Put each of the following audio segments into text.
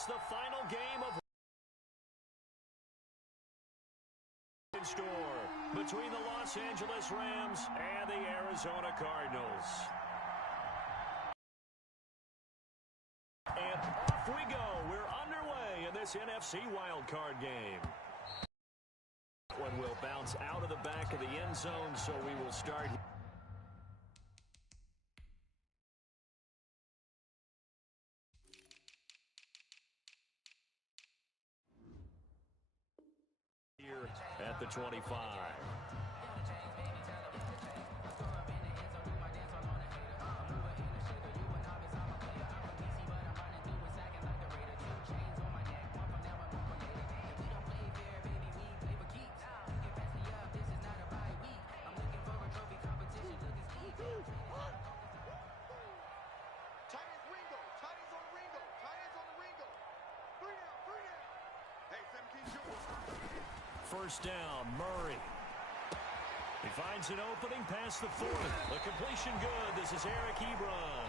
It's the final game of score between the Los Angeles Rams and the Arizona Cardinals. And off we go. We're underway in this NFC Wildcard game. One will bounce out of the back of the end zone, so we will start here at the 25. First down, Murray. He finds an opening past the 40. The completion good. This is Eric Ebron.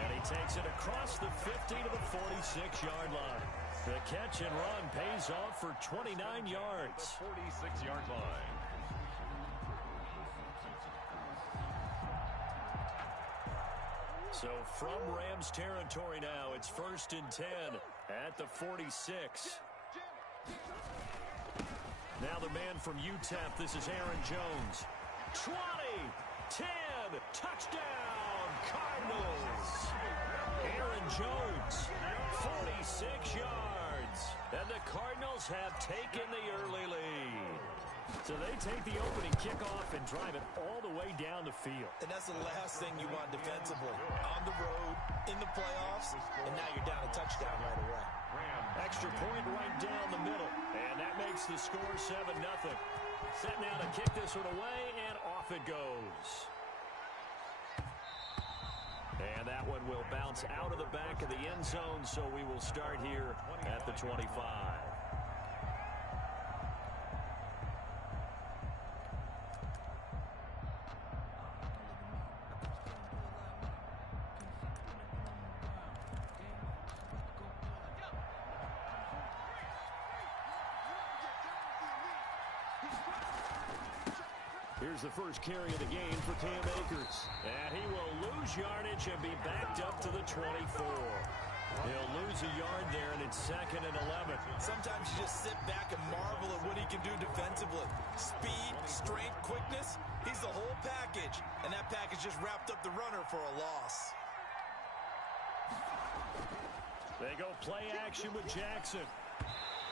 And he takes it across the 50 to the 46-yard line. The catch and run pays off for 29 yards. The 46-yard line. So from Rams territory now, it's 1st and 10 at the 46. Now the man from UTEP, this is Aaron Jones. 20, 10, touchdown, Cardinals. Aaron Jones, 46 yards. And the Cardinals have taken the early lead. So they take the opening kickoff and drive it all the way down the field. And that's the last thing you want defensively. On the road, in the playoffs, and now you're down a touchdown right away. Extra point right down the middle. And that makes the score 7-0. Set now to kick this one away, and off it goes. And that one will bounce out of the back of the end zone, so we will start here at the 25. Here's the first carry of the game for Cam Akers. And he will lose yardage and be backed up to the 24. He'll lose a yard there, and it's 2nd and 11. Sometimes you just sit back and marvel at what he can do defensively. Speed, strength, quickness. He's the whole package. And that package just wrapped up the runner for a loss. They go play action with Jackson.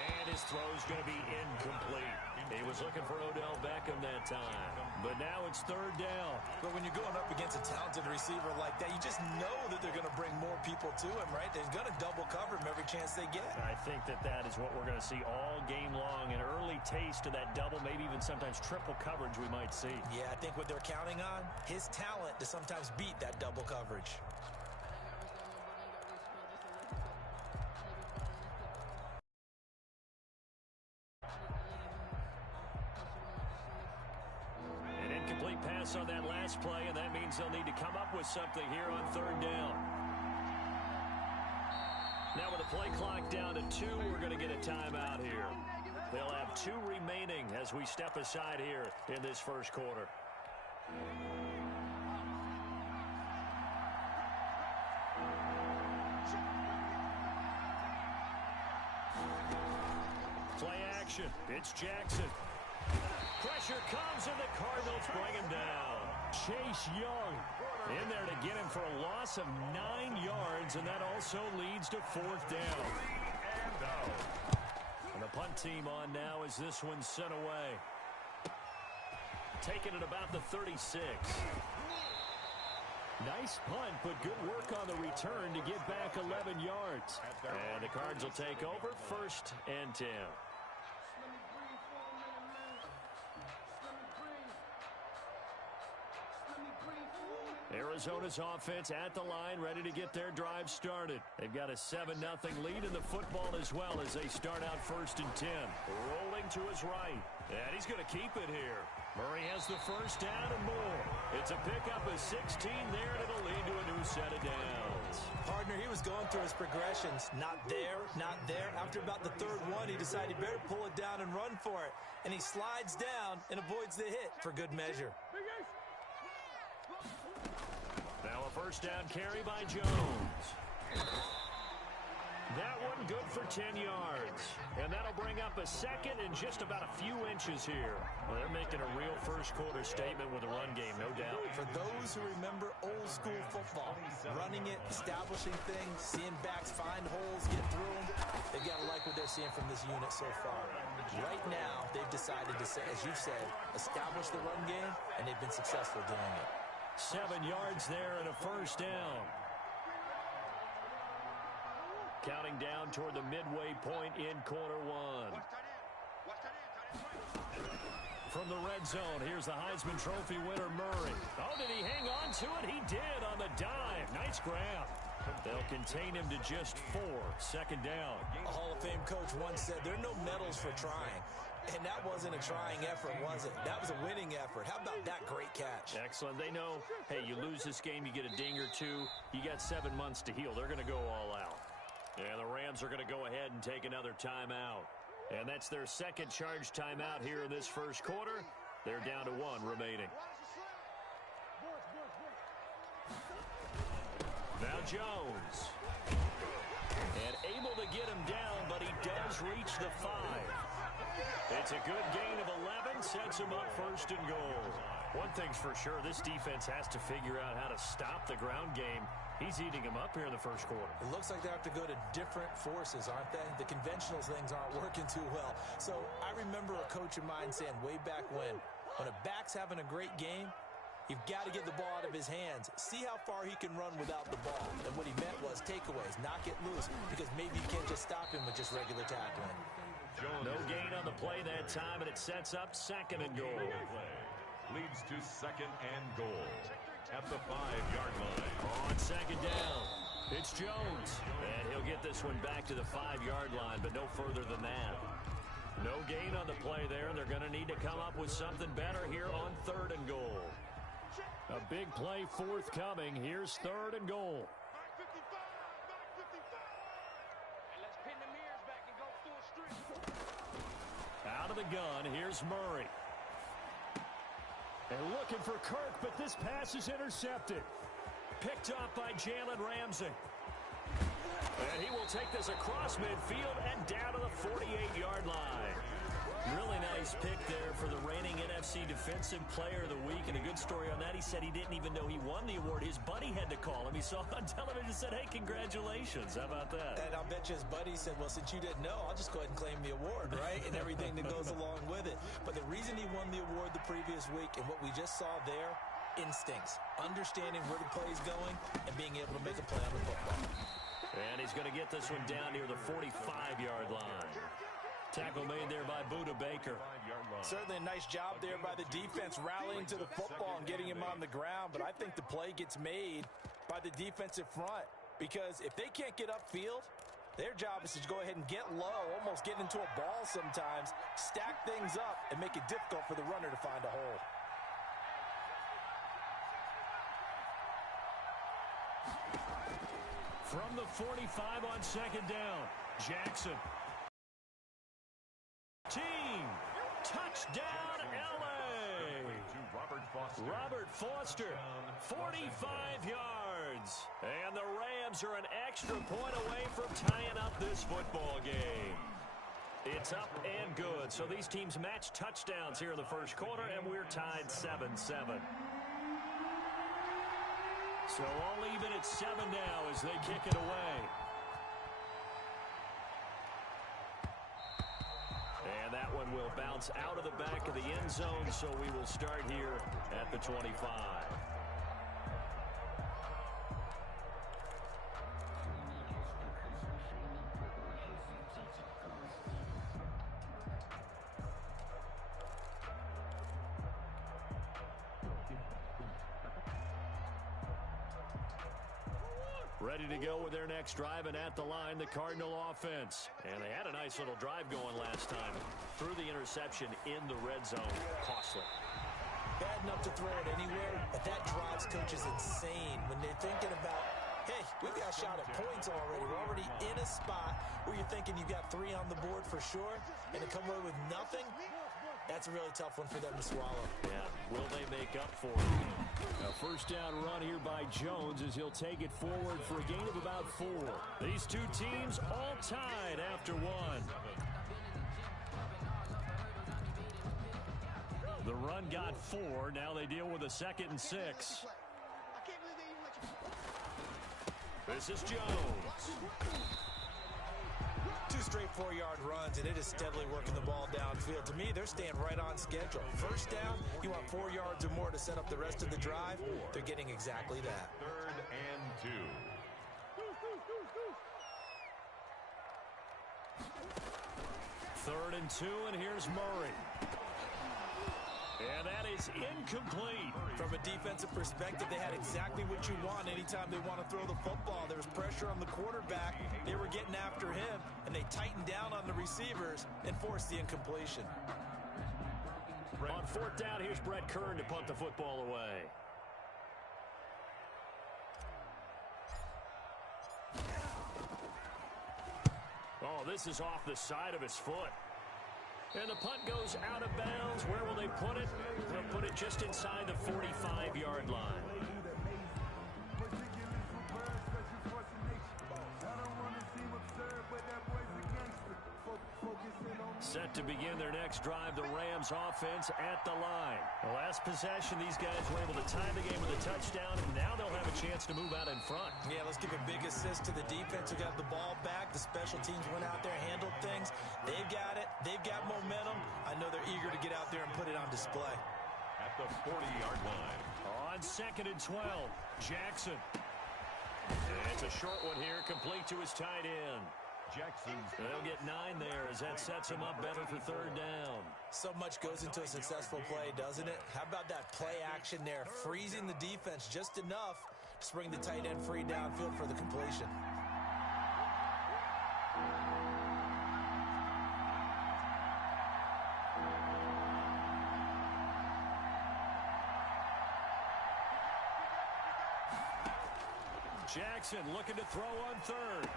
And his throw's going to be incomplete. He was looking for Odell Beckham that time. But now it's 3rd down. But when you're going up against a talented receiver like that, you just know that they're going to bring more people to him, right? They're going to double cover him every chance they get. I think that is what we're going to see all game long. An early taste of that double, maybe even sometimes triple coverage we might see. Yeah, I think what they're counting on, his talent to sometimes beat that double coverage. On that last play, and that means they'll need to come up with something here on 3rd down. Now with the play clock down to 2, we're going to get a timeout here. They'll have 2 remaining as we step aside here in this first quarter. Play action. It's Jackson. Pressure comes, and the Cardinals bring him down. Chase Young in there to get him for a loss of 9 yards, and that also leads to 4th down. And the punt team on now as this one's sent away. Taking it about the 36. Nice punt, but good work on the return to get back 11 yards. And the Cards will take over 1st and 10. Arizona's offense at the line, ready to get their drive started. They've got a 7-0 lead in the football as well as they start out 1st and 10. Rolling to his right, and he's going to keep it here. Murray has the first down and more. It's a pickup of 16 there, and it'll lead to a new set of downs. Partner, he was going through his progressions. Not there, not there. After about the third one, he decided he better pull it down and run for it. And he slides down and avoids the hit for good measure. Now a first down carry by Jones. That one good for 10 yards. And that'll bring up a second and just about a few inches here. Well, they're making a real first quarter statement with a run game, no doubt. For those who remember old school football, running it, establishing things, seeing backs find holes, get through them, they've got to like what they're seeing from this unit so far. Right now, they've decided to say, as you've said, establish the run game, and they've been successful doing it. 7 yards there and a first down. Counting down toward the midway point in quarter one. From the red zone, here's the Heisman Trophy winner, Murray. Oh, did he hang on to it? He did on the dive. Nice grab. They'll contain him to just 4. Second down. A Hall of Fame coach once said there are no medals for trying. And that wasn't a trying effort, was it? That was a winning effort. How about that great catch? Excellent. They know, hey, you lose this game, you get a ding or two. You got 7 months to heal. They're going to go all out. And the Rams are going to go ahead and take another timeout. And that's their second charge timeout here in this first quarter. They're down to 1 remaining. Now Jones. And able to get him down, but he does reach the 5. It's a good gain of 11, sets him up first and goal. One thing's for sure, this defense has to figure out how to stop the ground game. He's eating them up here in the first quarter. It looks like they have to go to different forces, aren't they? The conventional things aren't working too well. So I remember a coach of mine saying way back when a back's having a great game, you've got to get the ball out of his hands. See how far he can run without the ball. And what he meant was takeaways, knock it loose, because maybe you can't just stop him with just regular tackling. No gain on the play that time, and it sets up second and goal. Leads to second and goal at the 5-yard line. On second down, it's Jones. And he'll get this one back to the 5-yard line, but no further than that. No gain on the play there, and they're going to need to come up with something better here on third and goal. A big play forthcoming. Here's third and goal. Out of the gun, here's Murray. And looking for Kirk, but this pass is intercepted. Picked off by Jalen Ramsey. And he will take this across midfield and down to the 48-yard line. Really nice pick there for the reigning NFC Defensive Player of the Week. And a good story on that, he said he didn't even know he won the award. His buddy had to call him. He saw it on television and said, hey, congratulations. How about that? And I'll bet you his buddy said, well, since you didn't know, I'll just go ahead and claim the award, right? And everything that goes along with it. But the reason he won the award the previous week and what we just saw there, instincts, understanding where the play is going and being able to make a play on the football. And he's going to get this one down near the 45-yard line. Tackle made there by Buda Baker. Certainly a nice job there by the defense rallying to the football and getting him on the ground. But I think the play gets made by the defensive front. Because if they can't get upfield, their job is to go ahead and get low, almost get into a ball sometimes, stack things up, and make it difficult for the runner to find a hole. From the 45 on second down, Jackson. Team, touchdown, L.A. Robert Foster, 45 yards. And the Rams are an extra point away from tying up this football game. It's up and good. So these teams match touchdowns here in the first quarter, and we're tied 7-7. So all even at 7 now as they kick it away. And that one will bounce out of the back of the end zone, so we will start here at the 25. Ready to go with their next drive, and at the line, the Cardinal offense. And they had a nice little drive going last time. Threw the interception in the red zone. Costly. Bad enough to throw it anywhere, but that drives coaches insane when they're thinking about, hey, we've got got a shot at points already. We're already in a spot where you're thinking you've got 3 on the board for sure, and to come away with nothing, that's a really tough one for them to swallow. Yeah, will they make up for it? A first down run here by Jones as he'll take it forward for a gain of about 4. These two teams all tied after 1. The run got 4. Now they deal with a 2nd and 6. This is Jones. 2 straight 4-yard runs, and it is steadily working the ball downfield. To me, they're staying right on schedule. First down, you want 4 yards or more to set up the rest of the drive. They're getting exactly that. 3rd and 2. Third and 2, and here's Murray. And that is incomplete. From a defensive perspective, they had exactly what you want anytime they want to throw the football. There was pressure on the quarterback. They were getting after him, and they tightened down on the receivers and forced the incompletion. On 4th down, here's Brett Kern to punt the football away. Oh, this is off the side of his foot. And the punt goes out of bounds. Where will they put it? They'll put it just inside the 45-yard line. Set to begin their next drive, the Rams offense at the line. The last possession, these guys were able to tie the game with a touchdown, and now they'll have a chance to move out in front. Yeah, let's give a big assist to the defense who got the ball back. The special teams went out there, handled things. They've got it. They've got momentum. I know they're eager to get out there and put it on display. At the 40-yard line. On 2nd and 12, Jackson. And it's a short one here, complete to his tight end. They'll get 9 there as that sets him up better for 3rd down. So much goes into a successful play, doesn't it? How about that play action there, freezing the defense just enough to bring the tight end free downfield for the completion. Jackson looking to throw on 3rd.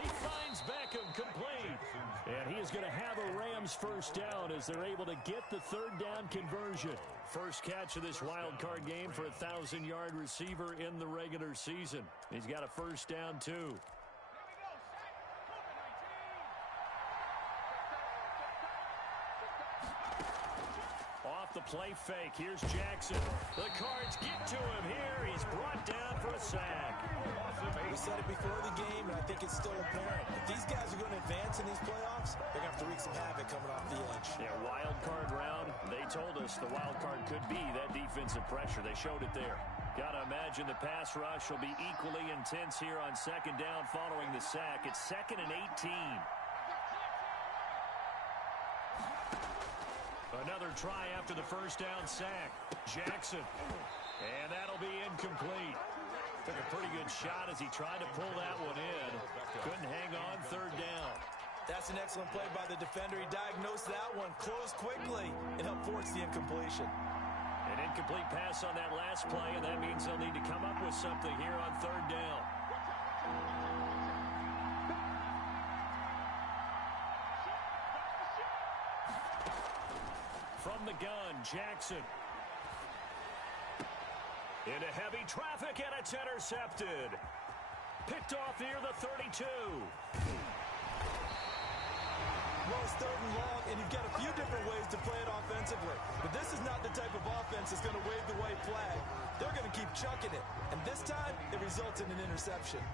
He finds Beckham complete. And he is going to have a Rams first down as they're able to get the 3rd down conversion. First catch of this wild card game for a 1,000-yard receiver in the regular season. He's got a first down, too. Off the play fake. Here's Jackson. The Cards get to him here. He's brought down for a sack. We said it before the game, and I think it's still apparent. If these guys are going to advance in these playoffs, they're going to have to wreak some havoc coming off the edge. Yeah, wild card round. They told us the wild card could be that defensive pressure. They showed it there. Got to imagine the pass rush will be equally intense here on 2nd down following the sack. It's 2nd and 18. Another try after the first down sack. Jackson. And that'll be incomplete. Took a pretty good shot as he tried to pull that one in. Couldn't hang on 3rd down. That's an excellent play by the defender. He diagnosed that one, closed quickly, and helped force the incompletion. An incomplete pass on that last play, and that means they'll need to come up with something here on 3rd down. From the gun, Jackson. Into heavy traffic, and it's intercepted. Picked off near the 32. Well, it's 3rd and long, and you've got a few different ways to play it offensively. But this is not the type of offense that's going to wave the white flag. They're going to keep chucking it. And this time, it results in an interception.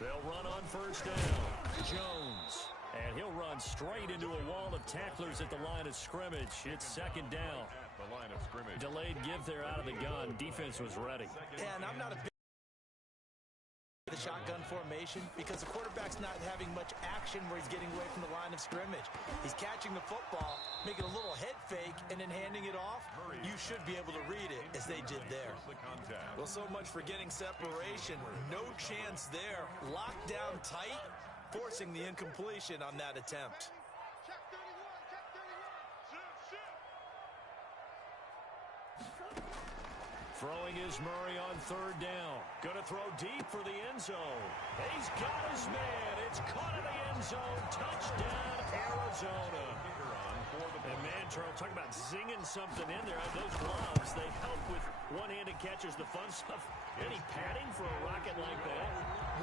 They'll run on 1st down. Jones. And he'll run straight into a wall of tacklers at the line of scrimmage. It's 2nd down. At the line of scrimmage. Delayed give there out of the gun. Defense was ready. Yeah, and I'm not a the shotgun formation because the quarterback's not having much action where he's getting away from the line of scrimmage. He's catching the football, making a little head fake, and then handing it off. You should be able to read it as they did there. Well, so much for getting separation. No chance there. Locked down tight, forcing the incompletion on that attempt. Throwing is Murray on third down. Going to throw deep for the end zone. He's got his man. It's caught in the end zone. Touchdown, Arizona. And man, Charles, talking about zinging something in there. Those gloves, they help with one-handed catches, the fun stuff. Any padding for a rocket like that?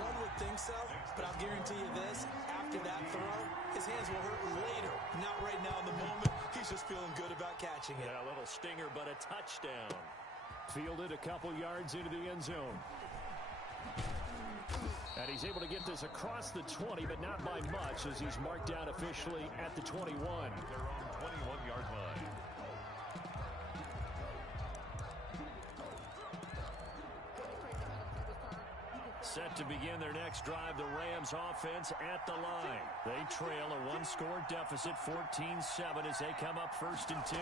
One would think so, but I'll guarantee you this. After that throw, his hands will hurt later. Not right now in the moment. He's just feeling good about catching it. Yeah, a little stinger, but a touchdown. Fielded a couple yards into the end zone. And he's able to get this across the 20, but not by much as he's marked down officially at the 21. Their own 21-yard line. Set to begin their next drive, the Rams offense at the line. They trail a one-score deficit, 14-7 as they come up 1st and 10.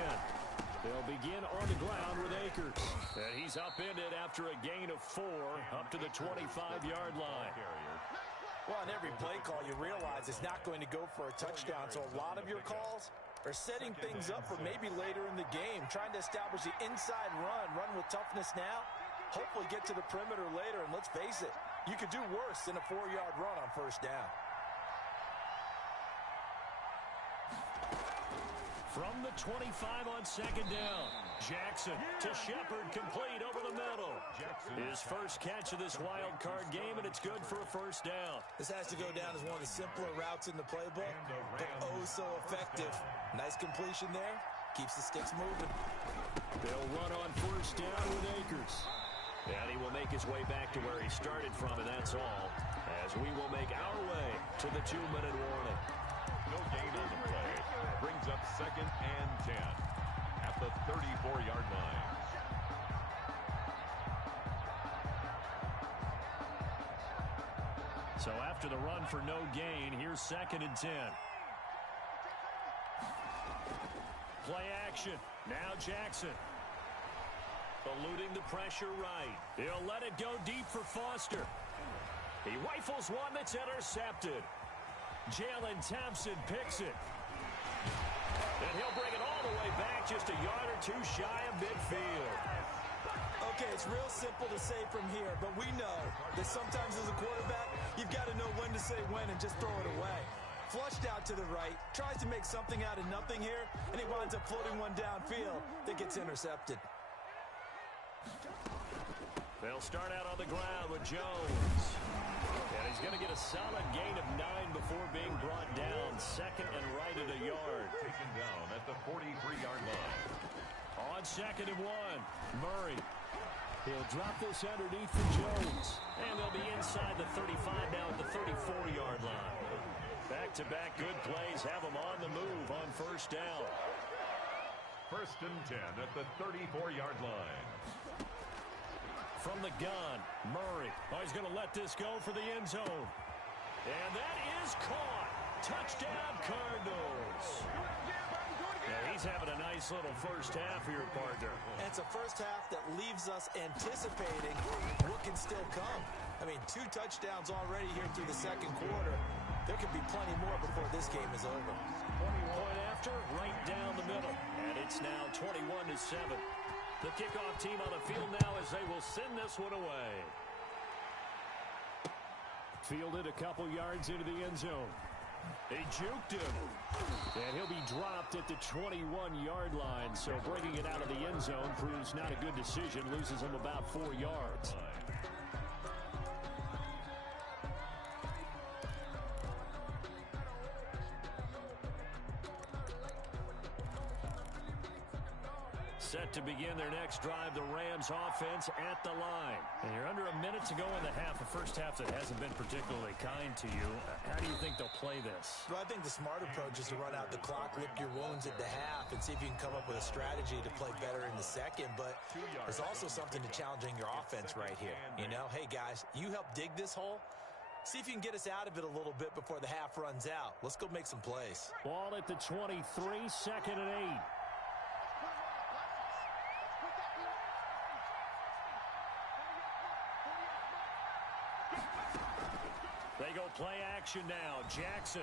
They'll begin on the ground with Akers. And he's upended after a gain of 4 up to the 25-yard line. Well, on every play call, you realize it's not going to go for a touchdown. So a lot of your calls are setting things up for maybe later in the game, trying to establish the inside run with toughness now, hopefully get to the perimeter later. And let's face it, you could do worse than a 4-yard run on 1st down. From the 25 on 2nd down, Jackson to Shepard, complete over the middle. His first catch of this wild card game, and it's good for a 1st down. This has to go down as one of the simpler routes in the playbook, but oh so effective. Nice completion there. Keeps the sticks moving. They'll run on 1st down with Akers. And he will make his way back to where he started from, and that's all, as we will make our way to the 2-minute warning. No gain on the play. Brings up 2nd and 10 at the 34-yard line. So after the run for no gain, here's 2nd and 10. Play action. Now Jackson. Eluding the pressure right. He'll let it go deep for Foster. He rifles one that's intercepted. Jalen Thompson picks it. And he'll bring it all the way back, just a yard or 2 shy of midfield. Okay, it's real simple to say from here, but we know that sometimes as a quarterback, you've got to know when to say when and just throw it away. Flushed out to the right, tries to make something out of nothing here, and he winds up floating one downfield that gets intercepted. They'll start out on the ground with Jones. And he's going to get a solid gain of 9 before being brought down. 2nd and right at a yard. Taken down at the 43-yard line. On 2nd and 1, Murray. He'll drop this underneath for Jones. And they'll be inside the 35 now at the 34-yard line. Back-to-back good plays have them on the move on 1st down. 1st and 10 at the 34-yard line. From the gun, Murray. Oh, he's going to let this go for the end zone. And that is caught. Touchdown, Cardinals. Yeah, he's having a nice little 1st half here, partner. And it's a 1st half that leaves us anticipating what can still come. I mean, 2 touchdowns already here through the 2nd quarter. There could be plenty more before this game is over. Point after, right down the middle. And it's now 21-7. The kickoff team on the field now as they will send this one away. Fielded a couple yards into the end zone. He juked him. And he'll be dropped at the 21-yard line. So bringing it out of the end zone proves not a good decision. Loses him about 4 yards. Set to begin begin their next drive, the Rams offense at the line. And you're under a minute to go in the half, a first half that hasn't been particularly kind to you. How do you think they'll play this? Well, I think the smart approach is to run out the clock, lick your wounds at the half, and see if you can come up with a strategy to play better in the second. But there's also something to challenging your offense right here. You know, hey, guys, you help dig this hole. See if you can get us out of it a little bit before the half runs out. Let's go make some plays. Ball at the 23, 2nd and 8. They go play action now. Jackson.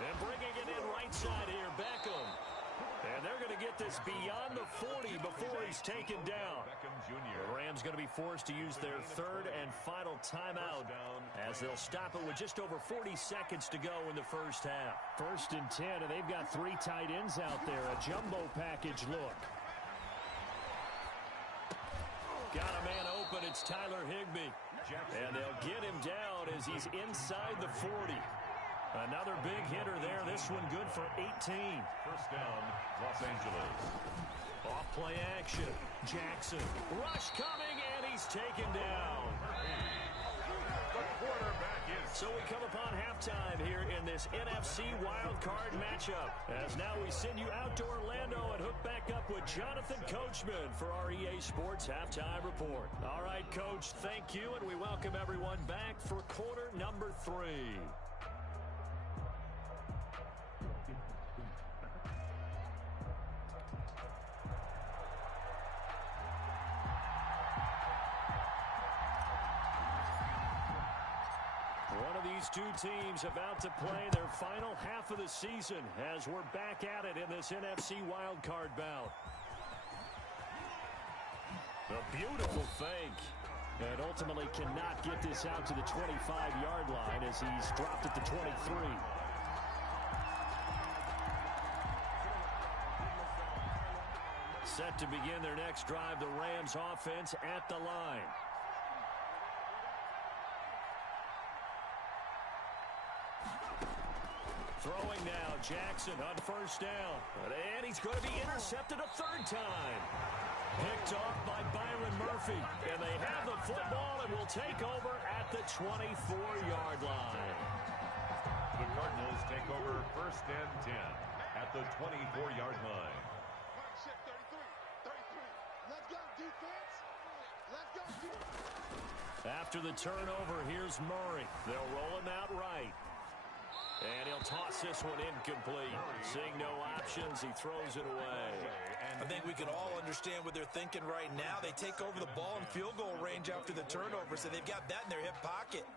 And bringing it in right side here, Beckham. And they're going to get this beyond the 40 before he's taken down. The Rams going to be forced to use their third and final timeout as they'll stop it with just over 40 seconds to go in the first half. 1st and 10, and they've got 3 tight ends out there. A jumbo package look. Got a man open. It's Tyler Higbee. And they'll get him down as he's inside the 40. Another big hitter there. This one good for 18. First down, Los Angeles. Off play action. Jackson. Rush coming, and he's taken down. The quarterback is... So we come upon halftime here in this NFC Wildcard matchup. As now we send you out to Orlando and hook back up with Jonathan Coachman for our EA Sports Halftime Report. All right, Coach, thank you, and we welcome everyone back for quarter number 3. One of these two teams about to play their final half of the season as we're back at it in this NFC wildcard bout. A beautiful fake. And ultimately cannot get this out to the 25-yard line as he's dropped at the 23. Set to begin their next drive, the Rams offense at the line. Throwing now, Jackson on 1st down. And he's going to be intercepted a 3rd time. Picked off by Byron Murphy. And they have the football and will take over at the 24-yard line. The Cardinals take over 1st and 10 at the 24-yard line. After the turnover, here's Murray. They'll roll him out right. And he'll toss this one incomplete. Seeing no options, he throws it away. I think we can all understand what they're thinking right now. They take over the ball in field goal range after the turnover, so they've got that in their hip pocket.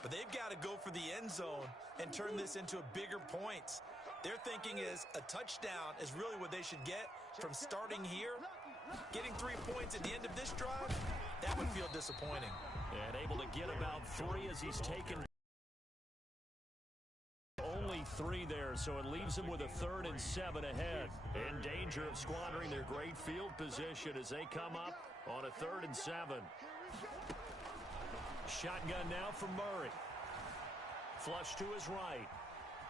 But they've got to go for the end zone and turn this into a bigger points. Their thinking is a touchdown is really what they should get from starting here. Getting 3 points at the end of this drive, that would feel disappointing. And able to get about 3 as he's taken only 3 there, so it leaves them with a 3rd and 7 ahead. In danger of squandering their great field position as they come up on a 3rd and 7. Shotgun now from Murray. Flush to his right.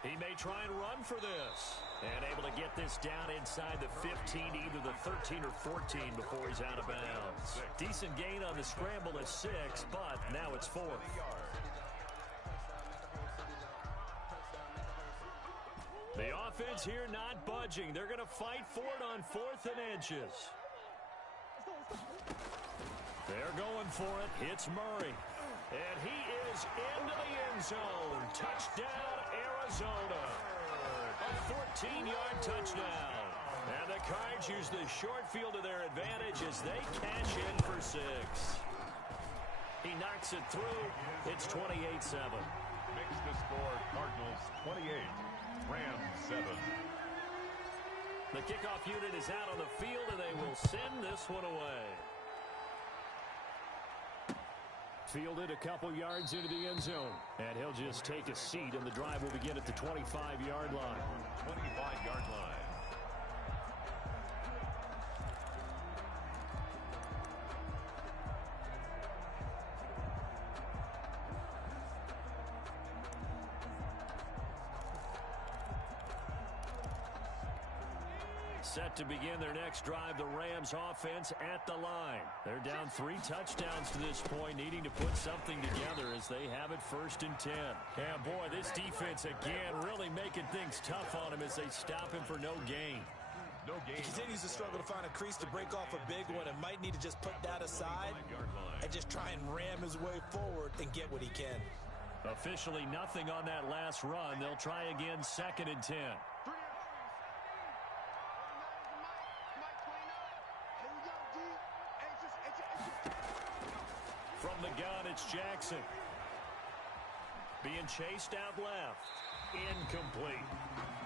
He may try and run for this. And able to get this down inside the 15, either the 13 or 14 before he's out of bounds. Decent gain on the scramble at 6, but now it's 4th. The offense here not budging. They're going to fight for it on 4th and inches. They're going for it. Hits Murray. And he is into the end zone. Touchdown, Arizona. A 14-yard touchdown. And the Cards use the short field to their advantage as they cash in for 6. He knocks it through. It's 28-7. Makes the score Cardinals 28. Rams 7. The kickoff unit is out on the field, and they will send this one away. Fielded a couple yards into the end zone, and he'll just take a seat, and the drive will begin at the 25-yard line. 25-yard line. Set to begin their next drive, the Rams offense at the line. They're down 3 touchdowns to this point, needing to put something together as they have it 1st and 10. And boy, this defense again really making things tough on him as they stop him for no gain. He continues to struggle to find a crease to break off a big one and might need to just put that aside and just try and ram his way forward and get what he can. Officially nothing on that last run. They'll try again 2nd and 10. From the gun, it's Jackson. Being chased out left. Incomplete.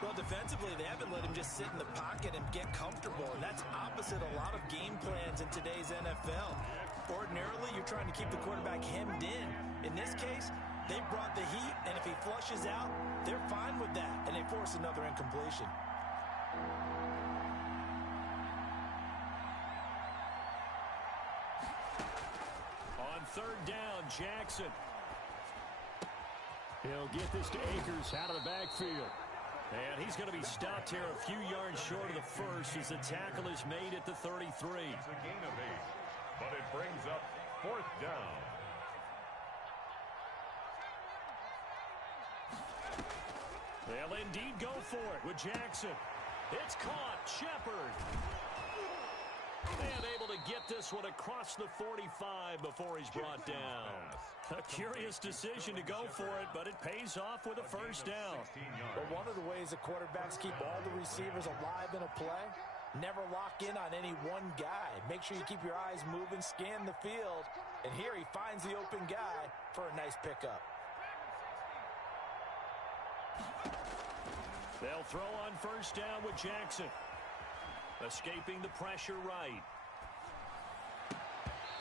Well, defensively, they haven't let him just sit in the pocket and get comfortable, and that's opposite a lot of game plans in today's NFL. Ordinarily, you're trying to keep the quarterback hemmed in. In this case, they brought the heat, and if he flushes out, they're fine with that, and they force another incompletion. On 3rd down, Jackson. He'll get this to Akers out of the backfield. And he's going to be stopped here a few yards short of the first as the tackle is made at the 33. It's a gain of 8, but it brings up 4th down. They'll indeed go for it with Jackson. It's caught. Shepard. And able to get this one across the 45 before he's brought down. A curious decision to go for it, but it pays off with a 1st down. But one of the ways the quarterbacks keep all the receivers alive in a play, never lock in on any one guy. Make sure you keep your eyes moving, scan the field, and here he finds the open guy for a nice pickup. They'll throw on 1st down with Jackson. Escaping the pressure right.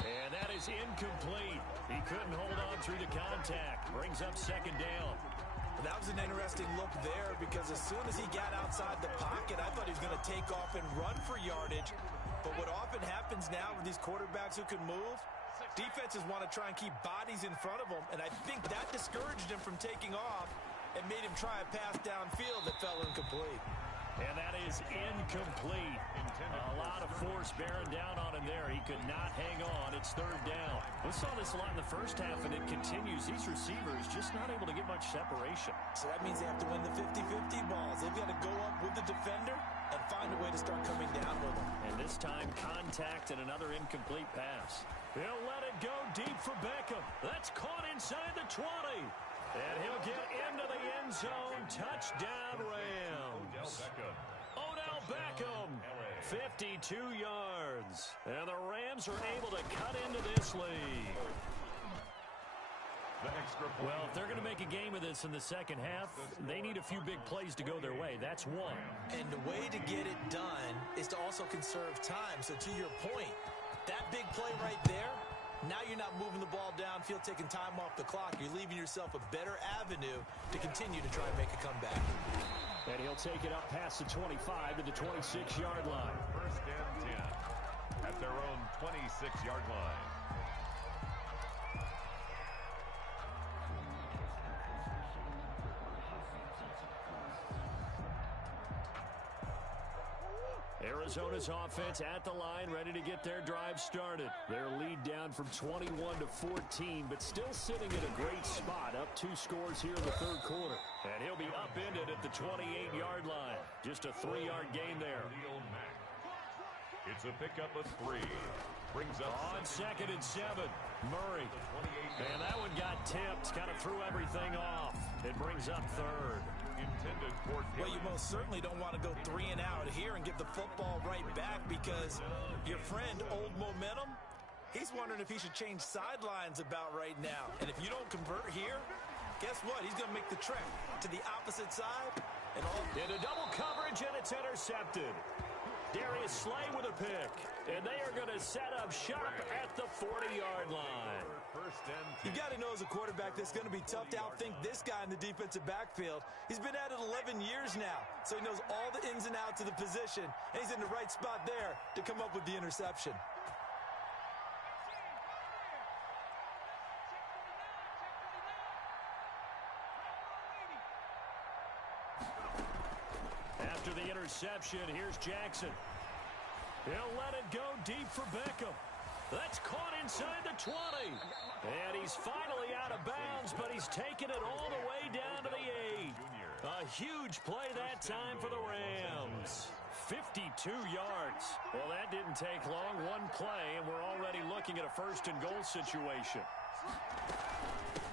And that is incomplete. He couldn't hold on through the contact. Brings up 2nd down. That was an interesting look there because as soon as he got outside the pocket, I thought he was going to take off and run for yardage. But what often happens now with these quarterbacks who can move, defenses want to try and keep bodies in front of them, and I think that discouraged him from taking off and made him try a pass downfield that fell incomplete. And that is incomplete. A lot of force bearing down on him there. He could not hang on. It's 3rd down. We saw this a lot in the first half, and it continues. These receivers just not able to get much separation. So that means they have to win the 50-50 balls. They've got to go up with the defender and find a way to start coming down with them. And this time, contact and another incomplete pass. He'll let it go deep for Beckham. That's caught inside the 20. And he'll get into the end zone. Touchdown, Rams. Odell Beckham, 52 yards. And the Rams are able to cut into this lead. Well, if they're going to make a game of this in the second half, they need a few big plays to go their way. That's one. And the way to get it done is to also conserve time. So to your point, that big play right there, now you're not moving the ball downfield, taking time off the clock. You're leaving yourself a better avenue to continue to try and make a comeback. And he'll take it up past the 25 to the 26-yard line. 1st and 10 at their own 26-yard line. Arizona's offense at the line, ready to get their drive started. Their lead down from 21 to 14, but still sitting in a great spot, up 2 scores here in the 3rd quarter. And he'll be upended at the 28-yard line. Just a 3-yard gain there. It's a pickup of 3. Brings up on 2nd and 7. Murray. And that one got tipped, kind of threw everything off. It brings up 3rd. Well, you most certainly don't want to go 3 and out here and get the football right back because your friend, Old Momentum, he's wondering if he should change sidelines about right now. And if you don't convert here, guess what? He's going to make the trek to the opposite side. And all into double coverage, and it's intercepted. Darius Slay with a pick. And they are going to set up shop at the 40-yard line. You got to know as a quarterback that's going to be tough to outthink this guy in the defensive backfield. He's been at it 11 years now, so he knows all the ins and outs of the position, and he's in the right spot there to come up with the interception. After the interception. reception. Here's Jackson. He'll let it go deep for Beckham. That's caught inside the 20. And he's finally out of bounds, but he's taken it all the way down to the 8. A huge play that time for the Rams. 52 yards. Well, that didn't take long. One play, and we're already looking at a first-and-goal situation.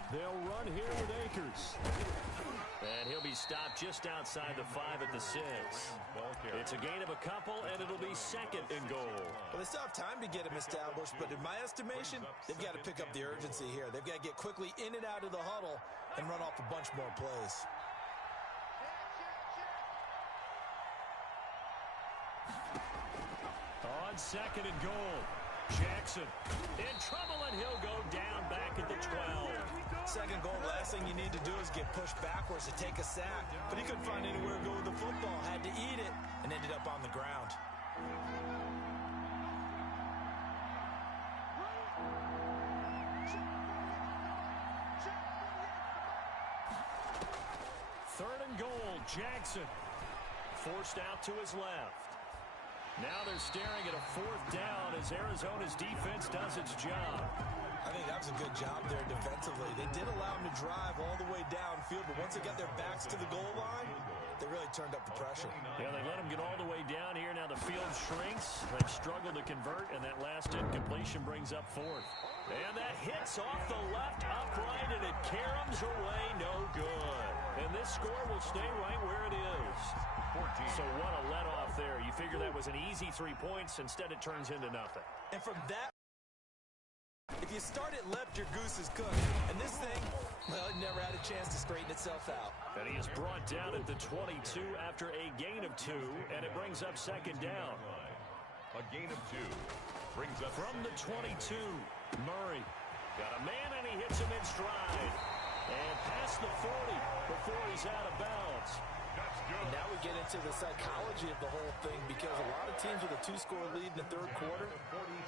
They'll run here with Akers. And he'll be stopped just outside the 5 at the 6. It's a gain of a couple, and it'll be second and goal. Well, they still have time to get him established, but in my estimation, they've got to pick up the urgency here. They've got to get quickly in and out of the huddle and run off a bunch more plays. On second and goal, Jackson in trouble, and he'll go down back at the 12. Second goal, last thing you need to do is get pushed backwards to take a sack. But he couldn't find anywhere to go with the football, had to eat it, and ended up on the ground. Third and goal, Jackson forced out to his left. Now they're staring at a fourth down as Arizona's defense does its job. I think that was a good job there defensively. They did allow him to drive all the way downfield, but once they got their backs to the goal line, they really turned up the pressure. Yeah, they let him get all the way down here. Now the field shrinks. They've struggled to convert, and that last incompletion brings up fourth. And that hits off the left upright, and it caroms away no good. And this score will stay right where it is. 14. So what a let-off there. You figure that was an easy 3 points. Instead, it turns into nothing. And from that, if you start it left, your goose is cooked. And this thing, well, it never had a chance to straighten itself out. And he is brought down at the 22 after a gain of 2, and it brings up second down. A gain of 2 brings up from the 22. Murray got a man, and he hits him in stride. And past the 40 before he's out of bounds. And now we get into the psychology of the whole thing, because a lot of teams with a 2-score lead in the third quarter,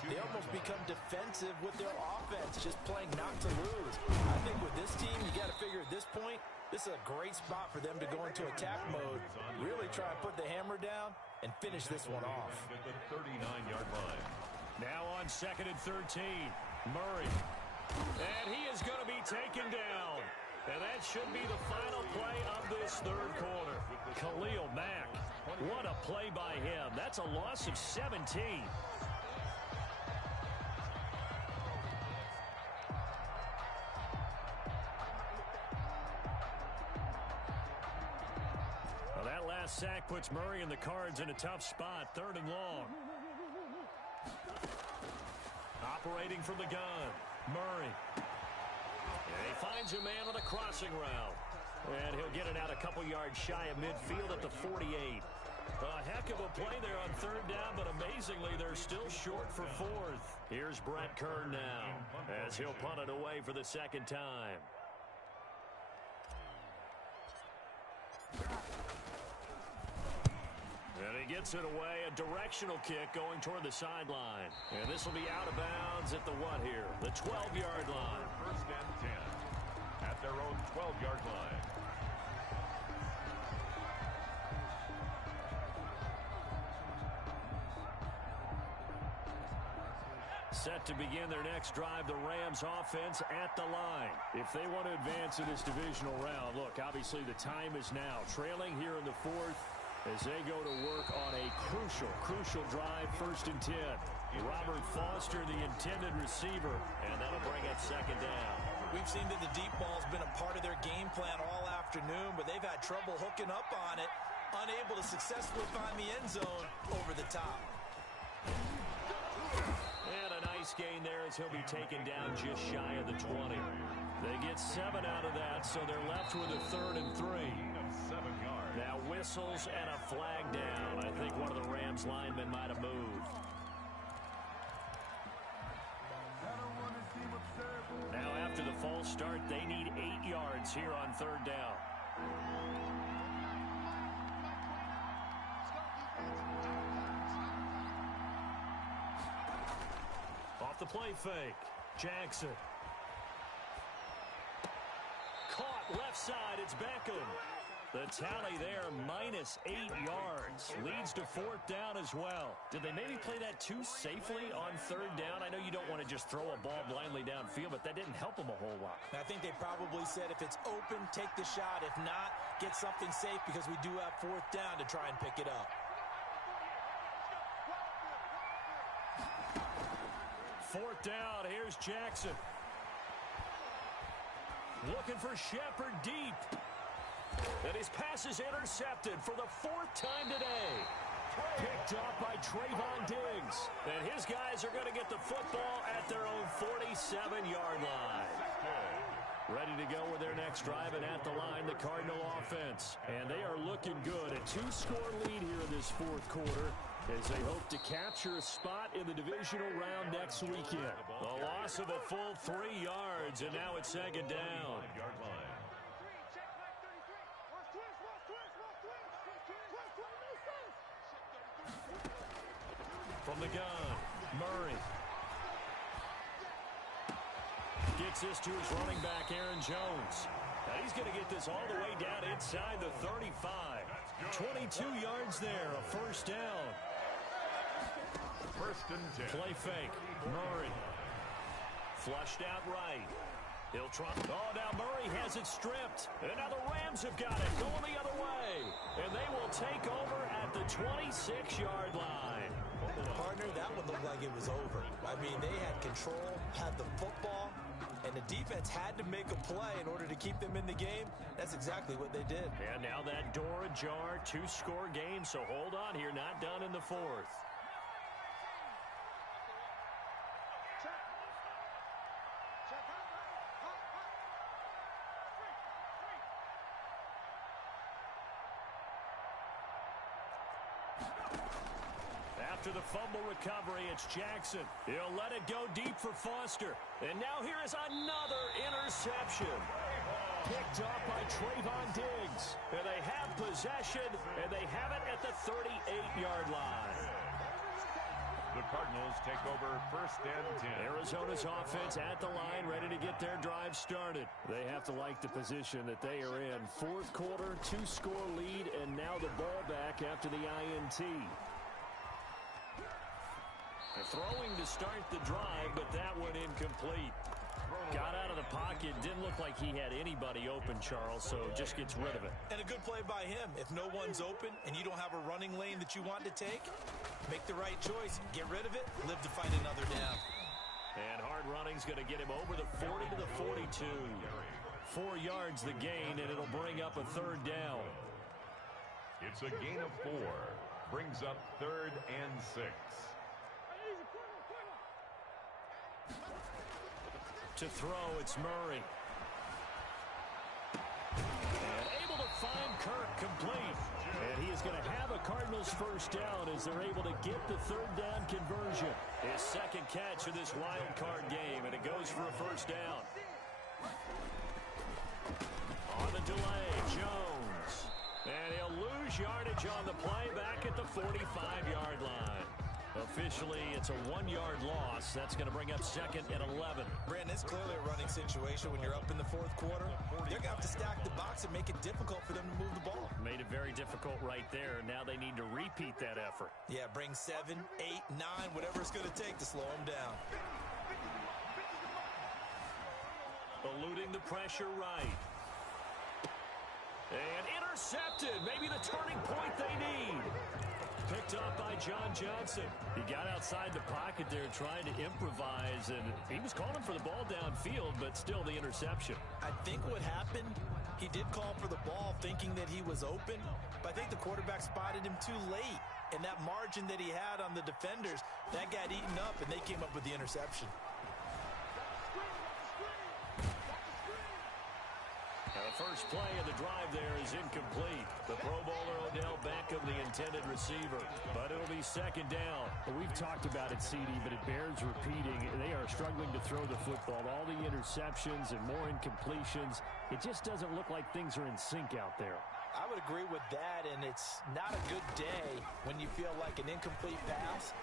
they almost become defensive with their offense, just playing not to lose. I think with this team, you got to figure at this point, this is a great spot for them to go into attack mode, really try and put the hammer down and finish this one off. At the 39-yard line. Now on second and 13, Murray. And he is going to be taken down. And that should be the final play of this third quarter. Khalil Mack, what a play by him. That's a loss of 17. Well, that last sack puts Murray and the Cards in a tough spot, third and long. Operating from the gun, Murray. And he finds a man on a crossing route. And he'll get it out a couple yards shy of midfield at the 48. A heck of a play there on third down, but amazingly, they're still short for fourth. Here's Brett Kern now, as he'll punt it away for the second time. And he gets it away, a directional kick going toward the sideline. And this will be out of bounds at the what here? The 12-yard line. First and 10 at their own 12-yard line. Set to begin their next drive, the Rams offense at the line. If they want to advance in this divisional round, look, obviously the time is now. Trailing here in the fourth as they go to work on a crucial drive, first and 10. Robert Foster, the intended receiver, and that'll bring up second down. We've seen that the deep ball's been a part of their game plan all afternoon, but they've had trouble hooking up on it, unable to successfully find the end zone over the top. And a nice gain there as he'll be taken down just shy of the 20. They get 7 out of that, so they're left with a third and 3. 7 yards. Now whistles and a flag down. I think one of the Rams linemen might have moved. Now after the false start, they need 8 yards here on third down. Off the play fake, Jackson. Caught left side, it's Beckham. The tally there, -8 yards. Leads to 4th down as well. Did they maybe play that too safely on 3rd down? I know you don't want to just throw a ball blindly downfield, but that didn't help them a whole lot. I think they probably said if it's open, take the shot. If not, get something safe because we do have 4th down to try and pick it up. 4th down. Here's Jackson. Looking for Shepard deep. And his pass is intercepted for the 4th time today. Picked up by Trayvon Diggs. And his guys are going to get the football at their own 47-yard line. Ready to go with their next drive, and at the line, the Cardinal offense. And they are looking good. A 2-score lead here in this 4th quarter as they hope to capture a spot in the divisional round next weekend. The loss of a full 3 yards, and now it's 2nd down. From the gun, Murray. Gets this to his running back, Aaron Jones. Now he's going to get this all the way down inside the 35. 22 yards there, a 1st down. 1st and 10. Play fake, Murray. Flushed out right. He'll try. Oh, now Murray has it stripped. And now the Rams have got it going the other way. And they will take over at the 26-yard line. Partner, that one looked like it was over. I mean, they had control, had the football, and the defense had to make a play in order to keep them in the game. That's exactly what they did. And now that door ajar, 2-score game, so hold on here, not done in the 4th. After the fumble recovery, it's Jackson. He'll let it go deep for Foster. And now here is another interception. Picked up by Trayvon Diggs. And they have possession, and they have it at the 38-yard line. The Cardinals take over 1st and 10. Arizona's offense at the line, ready to get their drive started. They have to like the position that they are in. 4th quarter, 2-score lead, and now the ball back after the INT. Throwing to start the drive, but that one incomplete. Got out of the pocket. Didn't look like he had anybody open, Charles, so just gets rid of it. And a good play by him. If no one's open and you don't have a running lane that you want to take, make the right choice. Get rid of it. Live to fight another down. And hard running's going to get him over the 40 to the 42. 4 yards the gain, and it'll bring up a 3rd down. It's a gain of 4. Brings up 3rd and 6. To throw, it's Murray. And able to find Kirk complete. And he is going to have a Cardinals 1st down as they're able to get the 3rd down conversion. His 2nd catch of this wild card game, and it goes for a 1st down. On the delay, Jones. And he'll lose yardage on the play back at the 45-yard line. Officially, it's a 1-yard loss. That's going to bring up 2nd and 11. Brandon, it's clearly a running situation when you're up in the 4th quarter. They're going to have to stack the box and make it difficult for them to move the ball. Made it very difficult right there. Now they need to repeat that effort. Yeah, bring 7, 8, 9, whatever it's going to take to slow them down. Eluding the pressure right. And intercepted. Maybe the turning point they need. Picked up by John Johnson. He got outside the pocket there trying to improvise, and he was calling for the ball downfield, but still the interception. I think what happened, he did call for the ball thinking that he was open, but I think the quarterback spotted him too late. And that margin that he had on the defenders, that got eaten up, and they came up with the interception. The first play of the drive there is incomplete. The Pro Bowler Odell Beckham, the intended receiver. But it'll be 2nd down. We've talked about it, CD, but it bears repeating. They are struggling to throw the football. All the interceptions and more incompletions. It just doesn't look like things are in sync out there. I would agree with that, and it's not a good day when you feel like an incomplete pass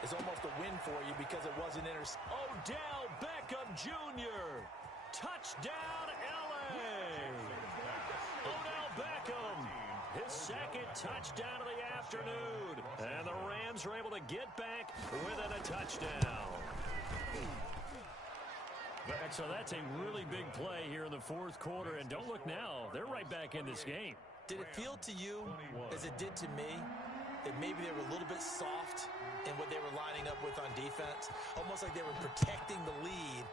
is almost a win for you because it wasn't intercepted. Odell Beckham Jr. Touchdown, L.A. Odell Beckham second touchdown of the afternoon. And the Rams are able to get back within a touchdown. And so that's a really big play here in the fourth quarter. And don't look now, they're right back in this game. Did it feel to you, as it did to me, that maybe they were a little bit soft in what they were lining up with on defense? Almost like they were protecting the lead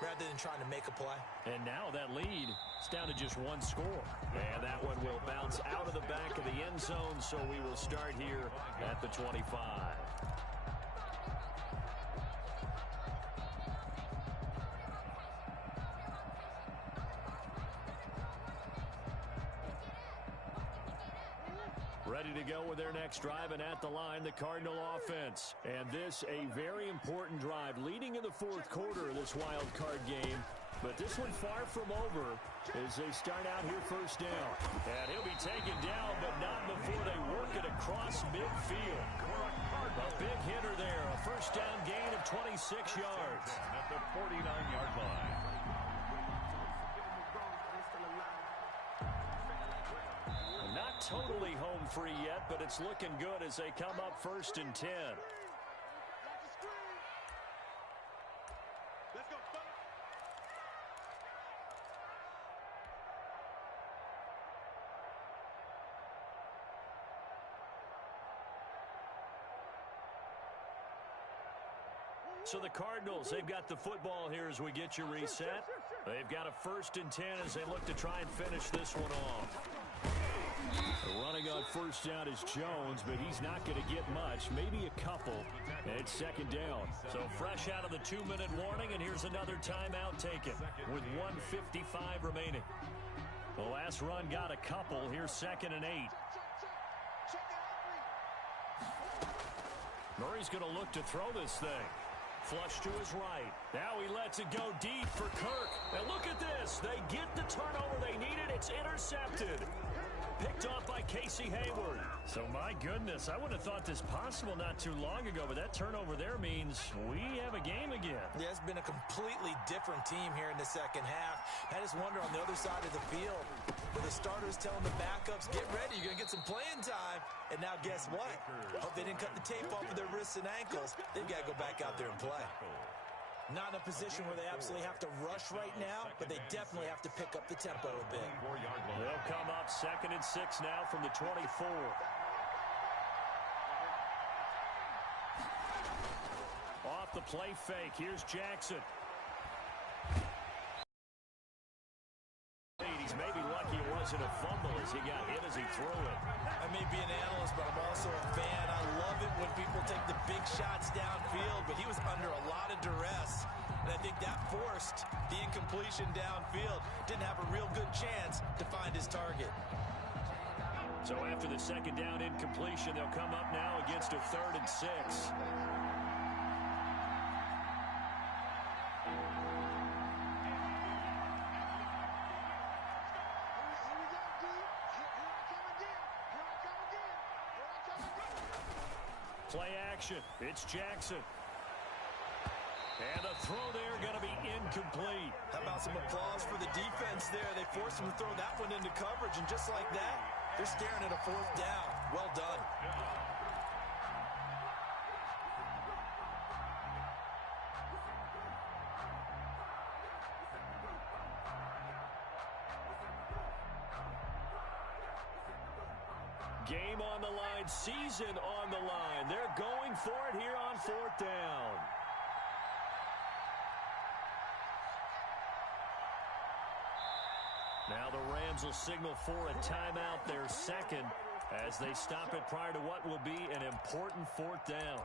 rather than trying to make a play. And now that lead is down to just one score. And that one will bounce out of the back of the end zone, so we will start here at the 25. Ready to go with their next drive, and at the line, the Cardinal offense. And this, a very important drive, leading in the fourth quarter of this wild card game. But this one far from over as they start out here first down. And he'll be taken down, but not before they work it across midfield. A big hitter there, a first down gain of 26 yards. At the 49-yard line. Not totally home free yet, but it's looking good as they come up 1st and 10. So the Cardinals, they've got the football here as we get you reset. They've got a 1st and 10 as they look to try and finish this one off. Running on first down is Jones, but he's not going to get much, maybe a couple. It's 2nd down. So fresh out of the 2-minute warning, and here's another timeout taken with 1:55 remaining. The last run got a couple. Here's 2nd and 8. Murray's going to look to throw this thing. Flush to his right. Now he lets it go deep for Kirk. And look at this. They get the turnover they needed. It's intercepted. Picked off by Casey Hayward. So, my goodness, I would have thought this possible not too long ago, but that turnover there means we have a game again. Yeah, it's been a completely different team here in the second half. I just wonder on the other side of the field, where the starters telling the backups, get ready, you're going to get some playing time. And now guess what? Hope they didn't cut the tape off of their wrists and ankles. They've got to go back out there and play. Not in a position where they absolutely have to rush right now, but they definitely have to pick up the tempo a bit. They'll come up 2nd and 6 now from the 24. Off the play fake. Here's Jackson. He's maybe lucky it wasn't a fumble as he got hit as he threw it. I may be an analyst, but I'm also a fan. I love it when people take the big shots downfield, but he was under a lot of duress. And I think that forced the incompletion downfield. Didn't have a real good chance to find his target. So after the 2nd down incompletion, they'll come up now against a 3rd and 6. Play action. It's Jackson. And the throw there going to be incomplete. How about some applause for the defense there? They forced him to throw that one into coverage, and just like that, they're staring at a 4th down. Well done. Game on the line, season on the line. They're going for it here on 4th down. Now the Rams will signal for a timeout, their 2nd, as they stop it prior to what will be an important 4th down.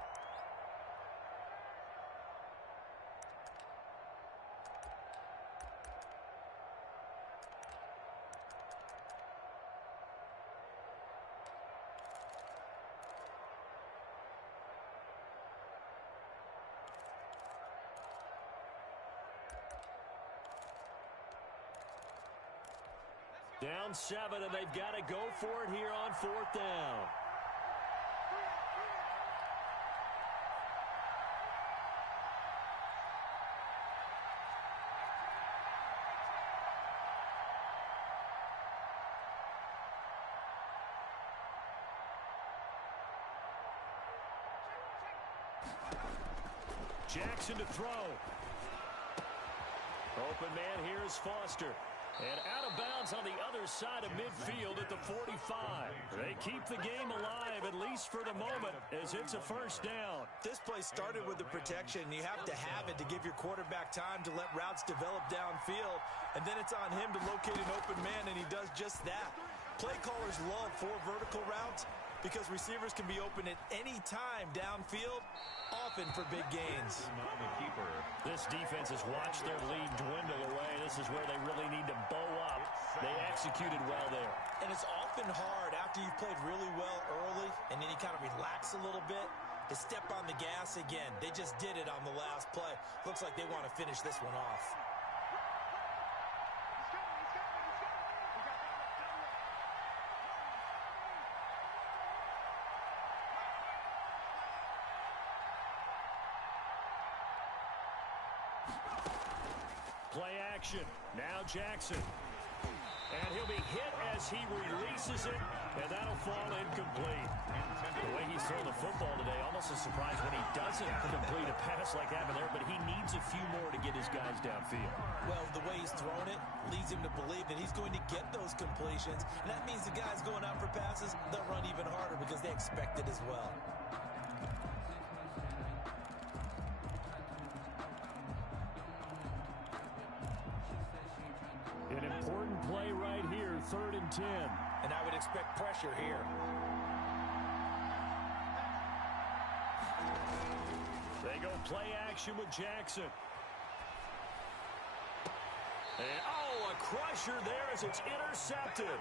Down 7, and they've got to go for it here on 4th down. Jackson to throw. Open man here is Foster. And out of bounds on the other side of midfield at the 45. They keep the game alive, at least for the moment, as it's a first down. This play started with the protection. You have to have it to give your quarterback time to let routes develop downfield. And then it's on him to locate an open man, and he does just that. Play callers love 4 vertical routes because receivers can be open at any time downfield, often for big gains. This defense has watched their lead dwindle away. This is where they really need to bow up. They executed well there. And it's often hard after you've played really well early and then you kind of relax a little bit to step on the gas again. They just did it on the last play. Looks like they want to finish this one off. Play action. Now Jackson. And he'll be hit as he releases it, and that'll fall incomplete. The way he's thrown the football today, almost a surprise when he doesn't complete a pass like that there, but he needs a few more to get his guys downfield. Well, the way he's thrown it leads him to believe that he's going to get those completions, and that means the guys going out for passes, they'll run even harder because they expect it as well. An important play right here, 3rd and 10. And I would expect pressure here. They go play action with Jackson. And, a crusher there as it's intercepted.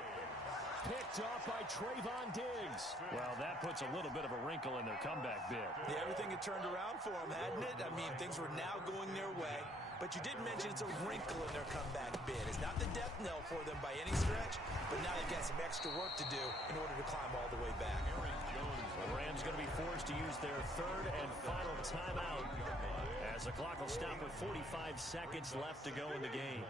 Picked off by Trayvon Diggs. Well, that puts a little bit of a wrinkle in their comeback bid. Yeah, everything had turned around for them, hadn't it? I mean, things were now going their way. But you did mention it's a wrinkle in their comeback bid. It's not the death knell for them by any stretch, but now they've got some extra work to do in order to climb all the way back. The Rams going to be forced to use their 3rd and final timeout as the clock will stop with 45 seconds left to go in the game.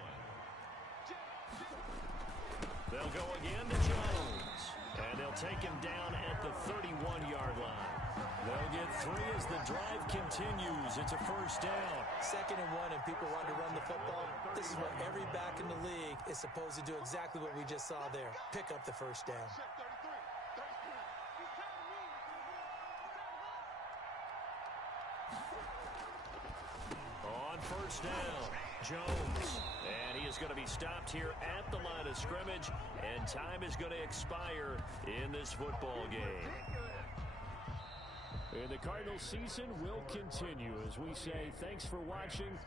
They'll go again to Jones, and they'll take him down at the 31-yard line. They'll get 3 as the drive continues. It's a first down. 2nd and 1, and people want to run the football. This is what every back in the league is supposed to do, exactly what we just saw there. Pick up the first down. On first down, Jones. And he is going to be stopped here at the line of scrimmage, and time is going to expire in this football game. And the Cardinals season will continue as we say thanks for watching.